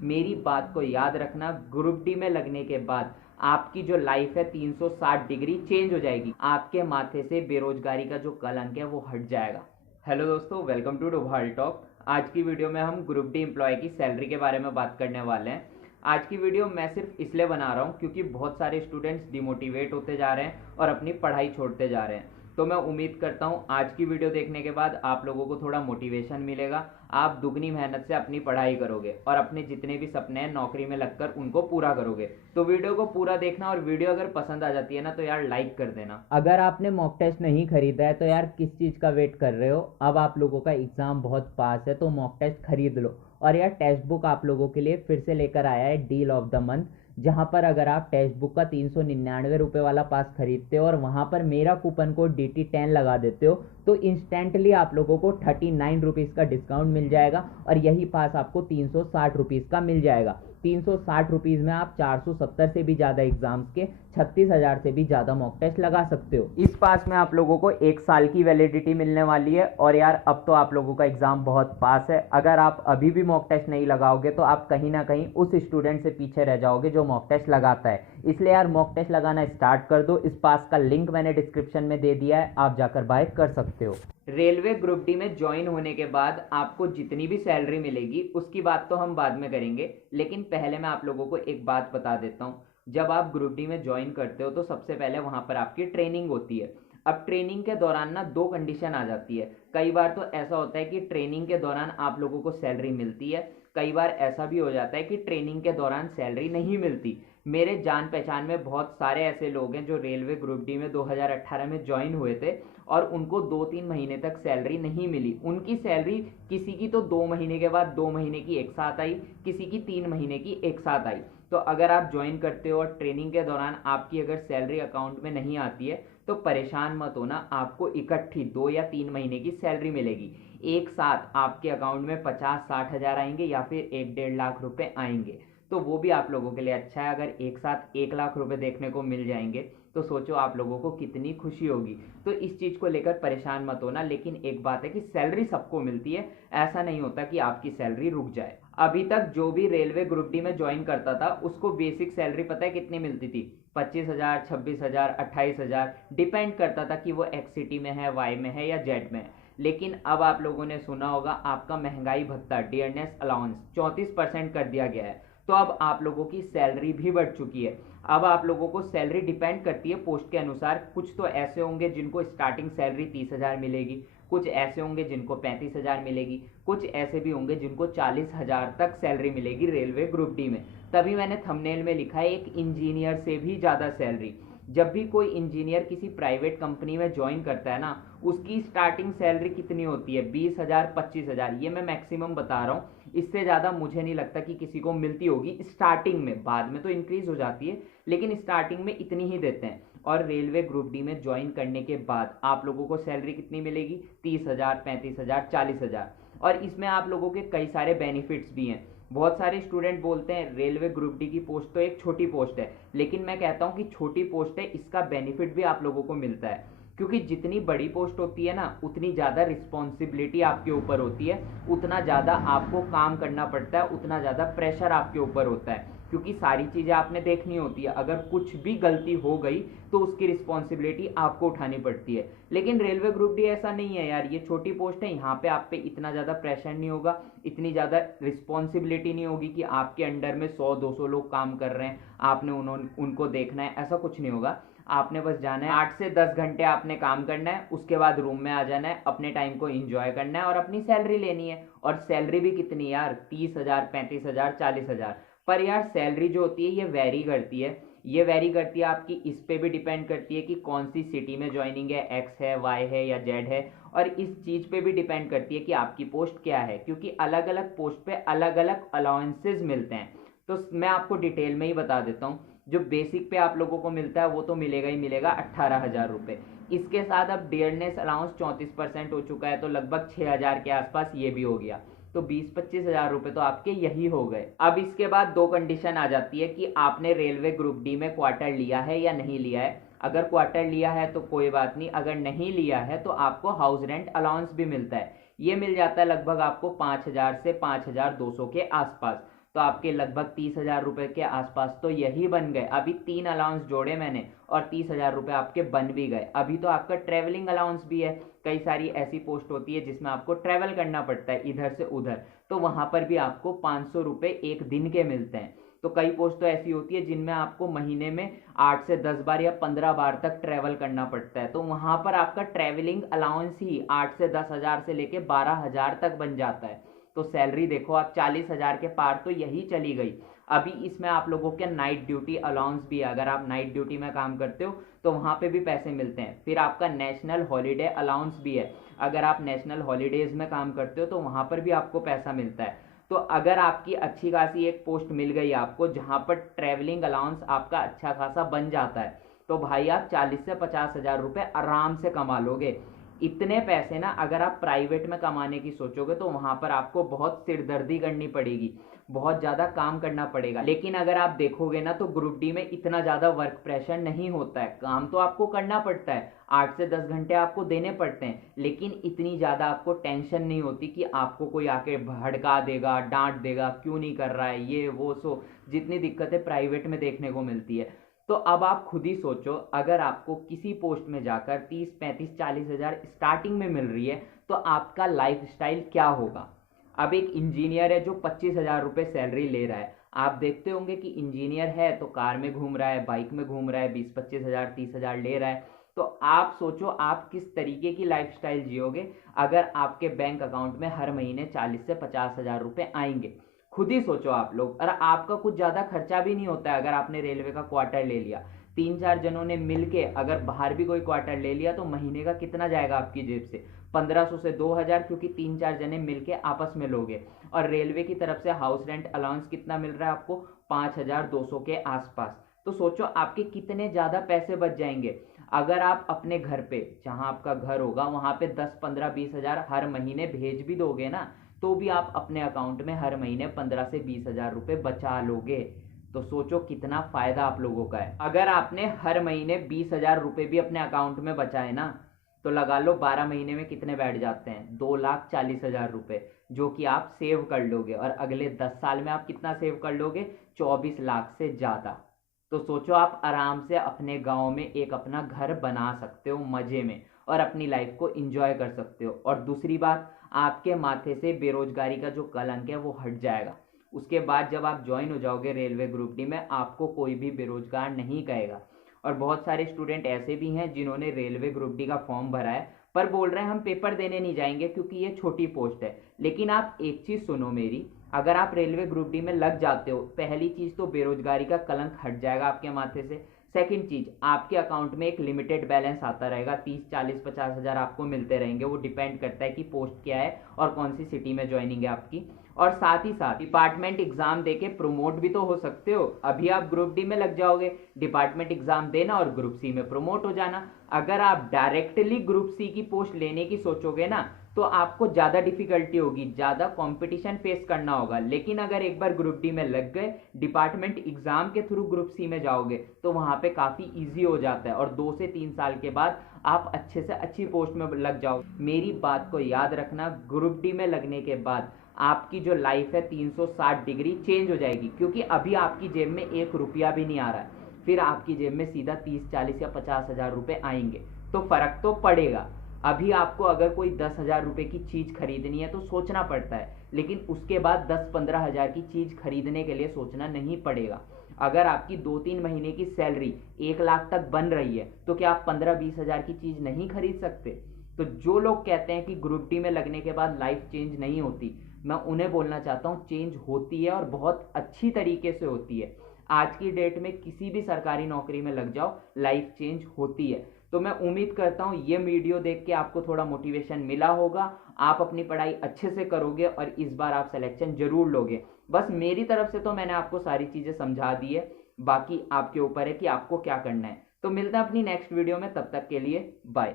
मेरी बात को याद रखना, ग्रुप डी में लगने के बाद आपकी जो लाइफ है 360 डिग्री चेंज हो जाएगी। आपके माथे से बेरोजगारी का जो कलंक है वो हट जाएगा। हेलो दोस्तों, वेलकम टू डोभाल टॉक। आज की वीडियो में हम ग्रुप डी एम्प्लॉय की सैलरी के बारे में बात करने वाले हैं। आज की वीडियो मैं सिर्फ इसलिए बना रहा हूँ क्योंकि बहुत सारे स्टूडेंट्स डिमोटिवेट होते जा रहे हैं और अपनी पढ़ाई छोड़ते जा रहे हैं। तो मैं उम्मीद करता हूँ आज की वीडियो देखने के बाद आप लोगों को थोड़ा मोटिवेशन मिलेगा। आप दुगनी मेहनत से अपनी पढ़ाई करोगे और अपने जितने भी सपने हैं नौकरी में लगकर उनको पूरा करोगे। तो वीडियो को पूरा देखना, और वीडियो अगर पसंद आ जाती है ना तो यार लाइक कर देना। अगर आपने मॉक टेस्ट नहीं खरीदा है तो यार किस चीज़ का वेट कर रहे हो। अब आप लोगों का एग्ज़ाम बहुत पास है तो मॉक टेस्ट खरीद लो। और यार टेक्स्ट बुक आप लोगों के लिए फिर से लेकर आया है डील ऑफ द मंथ, जहां पर अगर आप टेक्स्ट बुक का 399 रुपये वाला पास खरीदते हो और वहां पर मेरा कूपन कोड DT10 लगा देते हो तो इंस्टेंटली आप लोगों को 39 रुपीज़ का डिस्काउंट मिल जाएगा और यही पास आपको 360 रुपीज़ का मिल जाएगा। 360 रुपीज़ में आप 470 से भी ज़्यादा एग्जाम्स के 36,000 से भी ज़्यादा मॉक टेस्ट लगा सकते हो। इस पास में आप लोगों को 1 साल की वैलिडिटी मिलने वाली है। और यार अब तो आप लोगों का एग्ज़ाम बहुत पास है। अगर आप अभी भी मॉक टेस्ट नहीं लगाओगे तो आप कहीं ना कहीं उस स्टूडेंट से पीछे रह जाओगे जो मॉक टेस्ट लगाता है। इसलिए यार मॉक टेस्ट लगाना स्टार्ट कर दो। इस पास का लिंक मैंने डिस्क्रिप्शन में दे दिया है, आप जाकर बाय कर सकते हो। रेलवे ग्रुप डी में ज्वाइन होने के बाद आपको जितनी भी सैलरी मिलेगी उसकी बात तो हम बाद में करेंगे, लेकिन पहले मैं आप लोगों को एक बात बता देता हूँ। जब आप ग्रुप डी में ज्वाइन करते हो तो सबसे पहले वहां पर आपकी ट्रेनिंग होती है। अब ट्रेनिंग के दौरान ना 2 कंडीशन आ जाती है। कई बार तो ऐसा होता है कि ट्रेनिंग के दौरान आप लोगों को सैलरी मिलती है, कई बार ऐसा भी हो जाता है कि ट्रेनिंग के दौरान सैलरी नहीं मिलती। मेरे जान पहचान में बहुत सारे ऐसे लोग हैं जो रेलवे ग्रुप डी में 2018 में ज्वाइन हुए थे और उनको 2-3 महीने तक सैलरी नहीं मिली। उनकी सैलरी किसी की तो 2 महीने के बाद 2 महीने की एक साथ आई, किसी की 3 महीने की एक साथ आई। तो अगर आप ज्वाइन करते हो और ट्रेनिंग के दौरान आपकी अगर सैलरी अकाउंट में नहीं आती है तो परेशान मत होना, आपको इकट्ठी 2 या 3 महीने की सैलरी मिलेगी। एक साथ आपके अकाउंट में 50-60 हज़ार आएंगे या फिर 1-1.5 लाख रुपए आएंगे। तो वो भी आप लोगों के लिए अच्छा है। अगर एक साथ 1 लाख रुपए देखने को मिल जाएंगे तो सोचो आप लोगों को कितनी खुशी होगी। तो इस चीज़ को लेकर परेशान मत होना। लेकिन एक बात है कि सैलरी सबको मिलती है, ऐसा नहीं होता कि आपकी सैलरी रुक जाए। अभी तक जो भी रेलवे ग्रुप डी में ज्वाइन करता था उसको बेसिक सैलरी पता है कितनी मिलती थी? 25,000, 26,000, 28,000, डिपेंड करता था कि वो एक्स सिटी में है, वाई में है या जेड में है। लेकिन अब आप लोगों ने सुना होगा आपका महंगाई भत्ता डियरनेस अलाउंस 34% कर दिया गया है। तो अब आप लोगों की सैलरी भी बढ़ चुकी है। अब आप लोगों को सैलरी डिपेंड करती है पोस्ट के अनुसार। कुछ तो ऐसे होंगे जिनको स्टार्टिंग सैलरी 30,000 मिलेगी, कुछ ऐसे होंगे जिनको 35,000 मिलेगी, कुछ ऐसे भी होंगे जिनको 40,000 तक सैलरी मिलेगी रेलवे ग्रुप डी में। तभी मैंने थंबनेल में लिखा है एक इंजीनियर से भी ज़्यादा सैलरी। जब भी कोई इंजीनियर किसी प्राइवेट कंपनी में ज्वाइन करता है ना, उसकी स्टार्टिंग सैलरी कितनी होती है? 20,000, 25,000, ये मैं मैक्सिमम बता रहा हूँ। इससे ज़्यादा मुझे नहीं लगता कि किसी को मिलती होगी स्टार्टिंग में। बाद में तो इंक्रीज हो जाती है, लेकिन स्टार्टिंग में इतनी ही देते हैं। और रेलवे ग्रुप डी में ज्वाइन करने के बाद आप लोगों को सैलरी कितनी मिलेगी? 30,000, 35,000, 40,000। और इसमें आप लोगों के कई सारे बेनिफिट्स भी हैं। बहुत सारे स्टूडेंट बोलते हैं रेलवे ग्रुप डी की पोस्ट तो एक छोटी पोस्ट है, लेकिन मैं कहता हूं कि छोटी पोस्ट है, इसका बेनिफिट भी आप लोगों को मिलता है। क्योंकि जितनी बड़ी पोस्ट होती है ना उतनी ज़्यादा रिस्पॉन्सिबिलिटी आपके ऊपर होती है, उतना ज़्यादा आपको काम करना पड़ता है, उतना ज़्यादा प्रेशर आपके ऊपर होता है, क्योंकि सारी चीज़ें आपने देखनी होती है। अगर कुछ भी गलती हो गई तो उसकी रिस्पॉन्सिबिलिटी आपको उठानी पड़ती है। लेकिन रेलवे ग्रुप डी ऐसा नहीं है यार, ये छोटी पोस्ट है, यहाँ पे आप पे इतना ज़्यादा प्रेशर नहीं होगा, इतनी ज़्यादा रिस्पॉन्सिबिलिटी नहीं होगी कि आपके अंडर में 100-200 लोग काम कर रहे हैं, आपने उनको देखना है, ऐसा कुछ नहीं होगा। आपने बस जाना है, 8 से 10 घंटे आपने काम करना है, उसके बाद रूम में आ जाना है, अपने टाइम को एंजॉय करना है और अपनी सैलरी लेनी है। और सैलरी भी कितनी यार? 30,000, 35,000, 40,000। पर यार सैलरी जो होती है ये वेरी करती है। ये वेरी करती है आपकी इस पे भी डिपेंड करती है कि कौन सी सिटी में ज्वाइनिंग है, एक्स है, वाई है या जेड है। और इस चीज़ पे भी डिपेंड करती है कि आपकी पोस्ट क्या है, क्योंकि अलग अलग पोस्ट पे अलग अलग अलाउंसेज मिलते हैं। तो मैं आपको डिटेल में ही बता देता हूँ। जो बेसिक पे आप लोगों को मिलता है वो तो मिलेगा ही मिलेगा 18,000 रुपये। इसके साथ अब डियरनेस अलाउंस 34% हो चुका है, तो लगभग 6,000 के आसपास ये भी हो गया। तो 20-25 हज़ार रुपये तो आपके यही हो गए। अब इसके बाद 2 कंडीशन आ जाती है कि आपने रेलवे ग्रुप डी में क्वार्टर लिया है या नहीं लिया है। अगर क्वार्टर लिया है तो कोई बात नहीं, अगर नहीं लिया है तो आपको हाउस रेंट अलाउंस भी मिलता है। ये मिल जाता है लगभग आपको 5,000 से 5,200 के आसपास। तो आपके लगभग 30,000 रुपये के आसपास तो यही बन गए। अभी 3 अलाउंस जोड़े मैंने और 30,000 रुपये आपके बन भी गए। अभी तो आपका ट्रैवलिंग अलाउंस भी है, कई सारी ऐसी पोस्ट होती है जिसमें आपको ट्रैवल करना पड़ता है इधर से उधर, तो वहां पर भी आपको 500 रुपये एक दिन के मिलते हैं। तो कई पोस्ट तो ऐसी होती है जिनमें आपको महीने में 8 से 10 बार या 15 बार तक ट्रैवल करना पड़ता है, तो वहां पर आपका ट्रैवलिंग अलाउंस ही 8 से 10,000 से लेके 12,000 तक बन जाता है। तो सैलरी देखो आप 40,000 के पार तो यही चली गई। अभी इसमें आप लोगों के नाइट ड्यूटी अलाउंस भी है, अगर आप नाइट ड्यूटी में काम करते हो तो वहां पे भी पैसे मिलते हैं। फिर आपका नेशनल हॉलीडे अलाउंस भी है, अगर आप नेशनल हॉलीडेज में काम करते हो तो वहां पर भी आपको पैसा मिलता है। तो अगर आपकी अच्छी खासी एक पोस्ट मिल गई आपको जहां पर ट्रैवलिंग अलाउंस आपका अच्छा खासा बन जाता है, तो भाई आप 40 से 50,000 रुपये आराम से कमा लोगे। इतने पैसे ना अगर आप प्राइवेट में कमाने की सोचोगे तो वहां पर आपको बहुत सिरदर्दी करनी पड़ेगी, बहुत ज्यादा काम करना पड़ेगा। लेकिन अगर आप देखोगे ना तो ग्रुप डी में इतना ज्यादा वर्क प्रेशर नहीं होता है। काम तो आपको करना पड़ता है, 8 से 10 घंटे आपको देने पड़ते हैं, लेकिन इतनी ज्यादा आपको टेंशन नहीं होती कि आपको कोई आके भड़का देगा, डांट देगा, क्यों नहीं कर रहा है ये वो सो, जितनी दिक्कतें प्राइवेट में देखने को मिलती है। तो अब आप खुद ही सोचो, अगर आपको किसी पोस्ट में जाकर 30, 35, 40,000 स्टार्टिंग में मिल रही है तो आपका लाइफ स्टाइल क्या होगा। अब एक इंजीनियर है जो 25,000 रुपये सैलरी ले रहा है, आप देखते होंगे कि इंजीनियर है तो कार में घूम रहा है, बाइक में घूम रहा है, 20-25,000 30,000 ले रहा है। तो आप सोचो आप किस तरीके की लाइफ स्टाइल जियोगे अगर आपके बैंक अकाउंट में हर महीने 40 से 50,000 रुपये आएंगे। खुद ही सोचो आप लोग, और आपका कुछ ज्यादा खर्चा भी नहीं होता है। अगर आपने रेलवे का क्वार्टर ले लिया, 3-4 जनों ने मिलके अगर बाहर भी कोई क्वार्टर ले लिया तो महीने का कितना जाएगा आपकी जेब से, 1500 से 2000, क्योंकि 3-4 जने मिलके आपस में लोगे। और रेलवे की तरफ से हाउस रेंट अलाउंस कितना मिल रहा है आपको, 5,200 के आसपास। तो सोचो आपके कितने ज्यादा पैसे बच जाएंगे। अगर आप अपने घर पे, जहां आपका घर होगा वहां पे 10, 15, 20,000 हर महीने भेज भी दोगे ना, तो भी आप अपने अकाउंट में हर महीने 15 से 20,000 रुपए बचा लोगे। तो सोचो कितना फायदा आप लोगों का है। अगर आपने हर महीने 20,000 रुपए भी अपने अकाउंट में बचाए ना, तो लगा लो 12 महीने में कितने बैठ जाते हैं, 2,40,000 रुपए, जो कि आप सेव कर लोगे। और अगले 10 साल में आप कितना सेव कर लोगे, 24 लाख से ज्यादा। तो सोचो आप आराम से अपने गांव में एक अपना घर बना सकते हो मजे में, और अपनी लाइफ को एंजॉय कर सकते हो। और दूसरी बात, आपके माथे से बेरोजगारी का जो कलंक है वो हट जाएगा। उसके बाद जब आप ज्वाइन हो जाओगे रेलवे ग्रुप डी में, आपको कोई भी बेरोजगार नहीं कहेगा। और बहुत सारे स्टूडेंट ऐसे भी हैं जिन्होंने रेलवे ग्रुप डी का फॉर्म भरा है पर बोल रहे हैं हम पेपर देने नहीं जाएंगे क्योंकि ये छोटी पोस्ट है। लेकिन आप एक चीज सुनो मेरी, अगर आप रेलवे ग्रुप डी में लग जाते हो, पहली चीज तो बेरोजगारी का कलंक हट जाएगा आपके माथे से। सेकंड चीज, आपके अकाउंट में एक लिमिटेड बैलेंस आता रहेगा, 30, 40, 50,000 आपको मिलते रहेंगे। वो डिपेंड करता है कि पोस्ट क्या है और कौन सी सिटी में ज्वाइनिंग है आपकी। और साथ ही साथ डिपार्टमेंट एग्जाम देके प्रमोट भी तो हो सकते हो। अभी आप ग्रुप डी में लग जाओगे, डिपार्टमेंट एग्जाम देना और ग्रुप सी में प्रमोट हो जाना। अगर आप डायरेक्टली ग्रुप सी की पोस्ट लेने की सोचोगे ना, तो आपको ज्यादा डिफिकल्टी होगी, ज्यादा कंपटीशन फेस करना होगा। लेकिन अगर एक बार ग्रुप डी में लग गए, डिपार्टमेंट एग्जाम के थ्रू ग्रुप सी में जाओगे, तो वहां पे काफी इजी हो जाता है और 2 से 3 साल के बाद आप अच्छे से अच्छी पोस्ट में लग जाओ। मेरी बात को याद रखना, ग्रुप डी में लगने के बाद आपकी जो लाइफ है 360 डिग्री चेंज हो जाएगी, क्योंकि अभी आपकी जेब में 1 रुपया भी नहीं आ रहा है, फिर आपकी जेब में सीधा 30, 40 या 50,000 रुपए आएंगे, तो फर्क तो पड़ेगा। अभी आपको अगर कोई 10,000 रुपए की चीज खरीदनी है तो सोचना पड़ता है, लेकिन उसके बाद 10-15 हजार की चीज खरीदने के लिए सोचना नहीं पड़ेगा। अगर आपकी 2-3 महीने की सैलरी 1 लाख तक बन रही है, तो क्या आप 15-20 हजार की चीज नहीं खरीद सकते। तो जो लोग कहते हैं कि ग्रुप डी में लगने के बाद लाइफ चेंज नहीं होती, मैं उन्हें बोलना चाहता हूं चेंज होती है और बहुत अच्छी तरीके से होती है। आज की डेट में किसी भी सरकारी नौकरी में लग जाओ, लाइफ चेंज होती है। तो मैं उम्मीद करता हूं ये वीडियो देख के आपको थोड़ा मोटिवेशन मिला होगा, आप अपनी पढ़ाई अच्छे से करोगे और इस बार आप सिलेक्शन जरूर लोगे। बस मेरी तरफ से तो मैंने आपको सारी चीजें समझा दी है, बाकी आपके ऊपर है कि आपको क्या करना है। तो मिलते हैं अपनी नेक्स्ट वीडियो में, तब तक के लिए बाय।